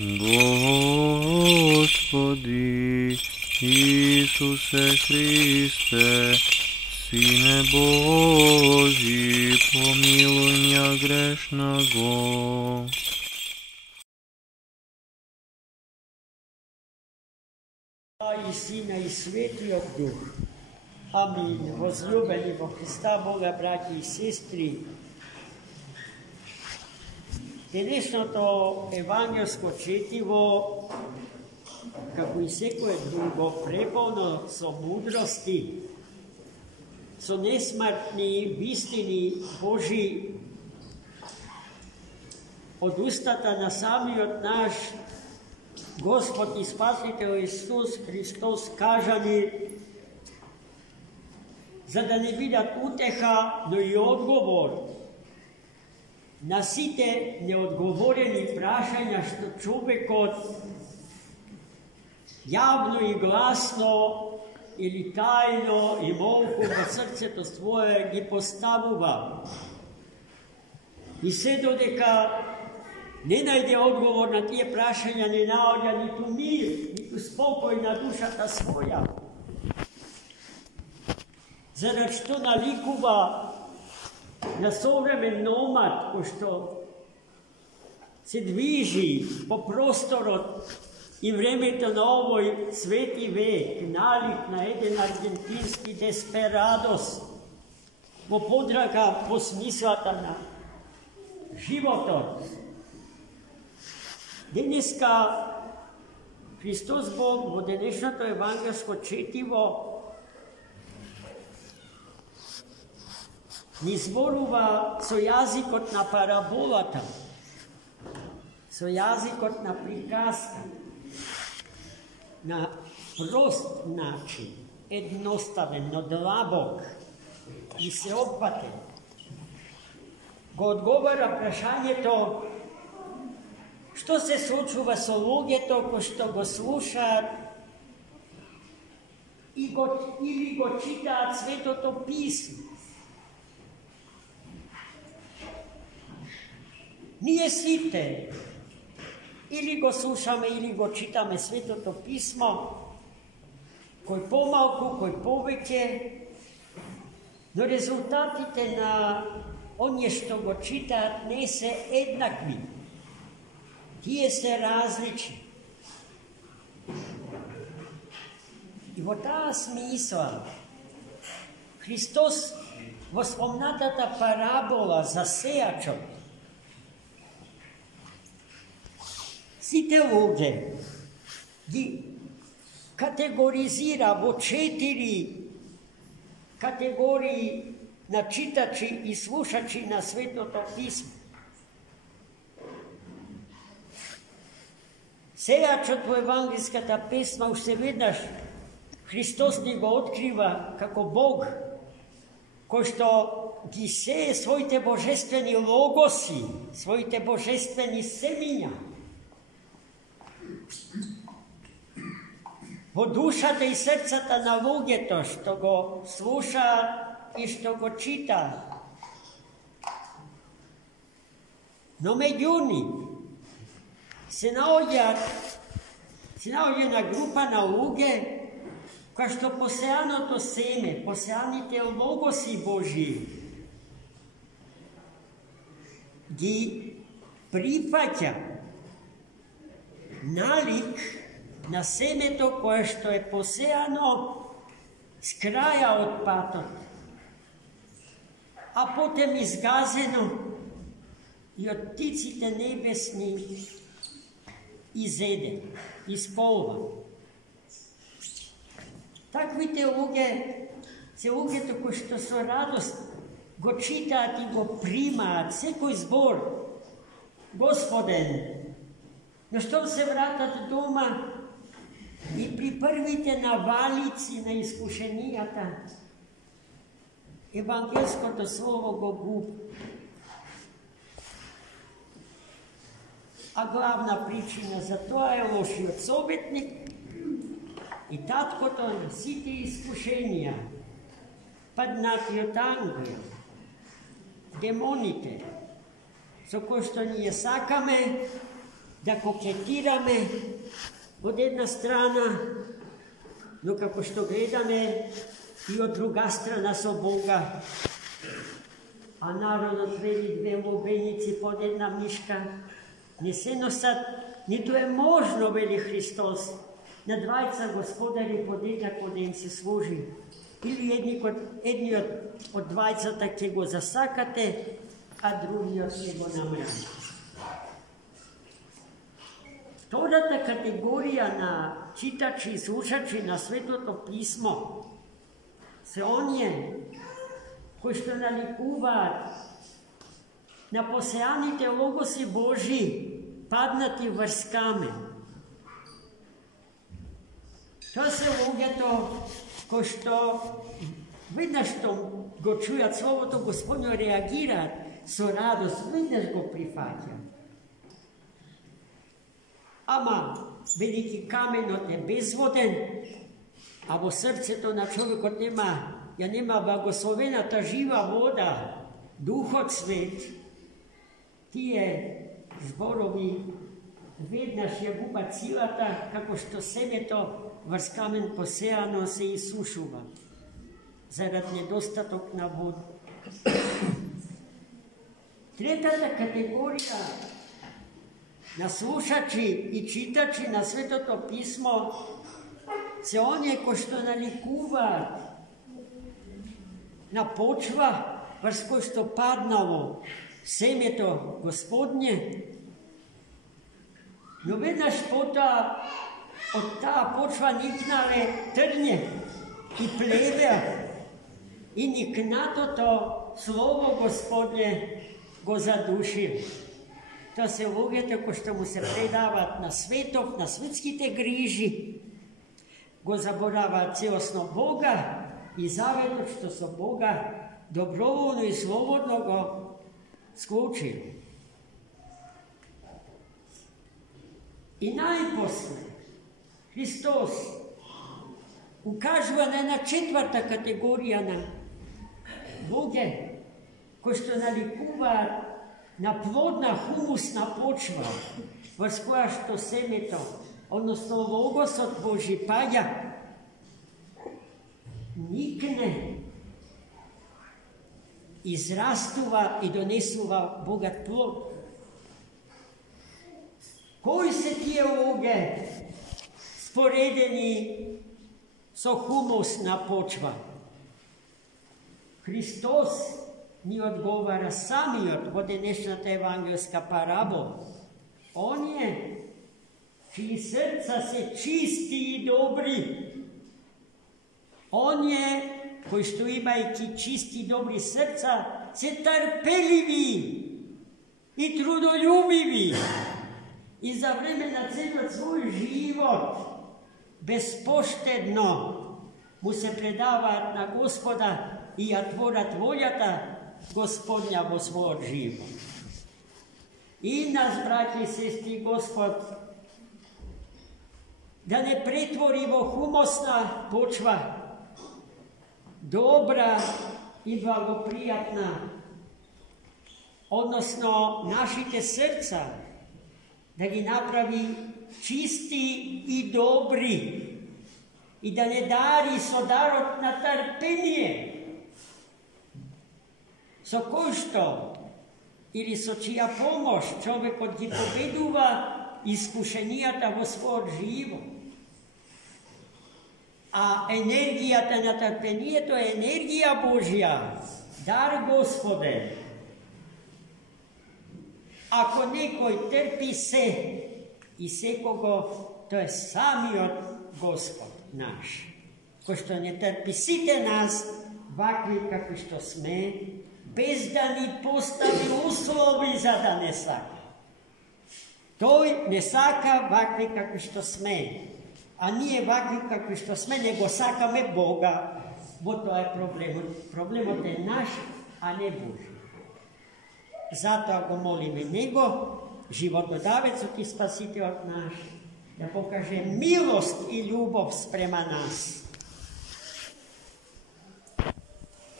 Господи Исусе Христе, Сине Божий, помилуй меня грешного. И Сина, и Светлиот Дух. Аминь. Возлюбени во Христа Бога, браќи и сестри, денешното евангелско четиво, како и секое друго, преполно со мудрости, со несмртни вистини Божи од устата на самиот наш Господ и Спасител Исус Христос кажани, за да не бидат утеха, но и одговор на сите неодговорени прашања што човекот јавно и гласно или тајно и молку во срцето свое ги поставува. И се додека не најде одговор на тие прашања, не наоѓа ниту мир, ниту спокој на душата своја. Зарад што наликува на современ номад, кој што се движи по просторот и времето на овој свети век, налик на еден аргентински десперадос во подрага по смислата на животот. Денеска Христос Бог во денешното евангелско четиво ни зборува со јазикот на параболата, со јазикот на приказка, на прост начин, едноставен, но длабок и сеопфатен. Го одговара прашањето што се случува со луѓето кои што го слушаат или го читаат Светото Писмо. Ние сите или го слушаме, или го читаме Светото Писмо, кој помалку, кој повеќе, но резултатите на оние што го читаат не се еднакви. Тие се различни. И во таа смисла Христос во спомнатата парабола за сејачот сите луѓе ги категоризира во 4 категории на читачи и слушачи на Светото Писмо. Сејачот во евангелската песма уште веднаш Христос ни го открива како Бог, кој што ги сее своите божествени логоси, своите божествени семиња во душата и срцата на луѓето што го слушаат и што го читаат. Но меѓу нив се наоѓа една група на луѓе која што посеаното семе, посеаните логоси Божии ги прифаќа налик на семето кое што е посеано с краја од патот, а потем изгазено и од птиците небесни изеде, исполва. Таквите луѓе се луѓето кои што со радост го читаат и го примаат секој збор Господен, но што се вратат дома и при првите навалици на искушенијата евангелското слово го губи. А главна причина за тоа е лошиот советник и таткото на сите искушенија, паднатиот ангел, демоните, со кои што ние сакаме da koketirame od jedna strana, no kako što gledame i od druga strana so Boga. A narod odveli dve lubenici pod jedna miška. Neseno sad, ni to je možno, veli Hristos, na dvajca gospodari podjednako da im se služi. Ili jedni od dvajca tak go zasakate, a drugi od njego namrani. Втората категорија на читачи и слушачи на Светото Писмо се оние кои што наликуваат на посеаните логоси Божи паднати врз камен. Тоа се луѓето кои што веднаш што го чујат Словото Господне реагираат со радост, веднаш го прифаќаат. Ама, велики каменот е безводен, а во срцето на човекот нема благословената жива вода, Духот Свет, тие зборови веднаш ја губат силата, како што семето врз камен посеано се исушува, зарад недостаток на вода. Третата категорија на слушачи и читачи на Светото Писмо се оние кои што наликуваат на почва врз кој што паднало семето Господне, но веднаш потоа од таа почва никнале трње и плевеа и никнатото Слово Господне го задушил. Тоа се луѓето кои што му се предават на светов, на светските грижи, го забораваат целосно Бога и заветот што со Бога доброволно и слободно го склучил. И најпосле Христос укажува на една четврта категорија на луѓе кои што наликуваат на плодна хумусна почва, врз која што семето, односно логосот Божи паѓа, никне, израстува и донесува богат плод. Кои се тие луѓе споредени со хумусна почва? Христос ни одговара самиот во денешната евангелска парабола. Оние чии срца се чисти и добри, оние кои што имајќи чисти и добри срца се трпеливи и трудолюбиви и за време на целиот свој живот безпоштедно му се предаваат на Господа и ја творат волјата Господня во својот живот. И нас, браќи и сестри, Господ да не претвори во хумусна почва, добра и благопријатна, односно нашите срца да ги направи чисти и добри и да не дари со дарот на трпение, со кој што или со чија помош човекот ги победува искушенијата во својот живот. А енергијата на трпението е енергија Божја, дар Господе. Ако некој трпи се и секого, тоа е самиот Господ наш, кој што не трпи сите нас, вакви какви што сме, без да ни постави услови за да не сака. Тој не сака вакви какви што сме, а ние вакви какви што сме не го сакаме Бога. Во тоа е проблемот. Проблемот е наш, а не Божи. Затоа го молиме Него, животодавецот и спасителот наш, да покаже милост и љубов спрема нас.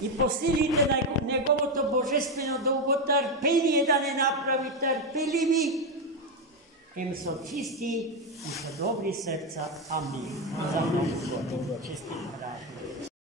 И по силите на Неговото божествено долготрпение да не направи трпеливи, kým sú čistí, sú dobrí srdca. Amen. Za mnou čistí.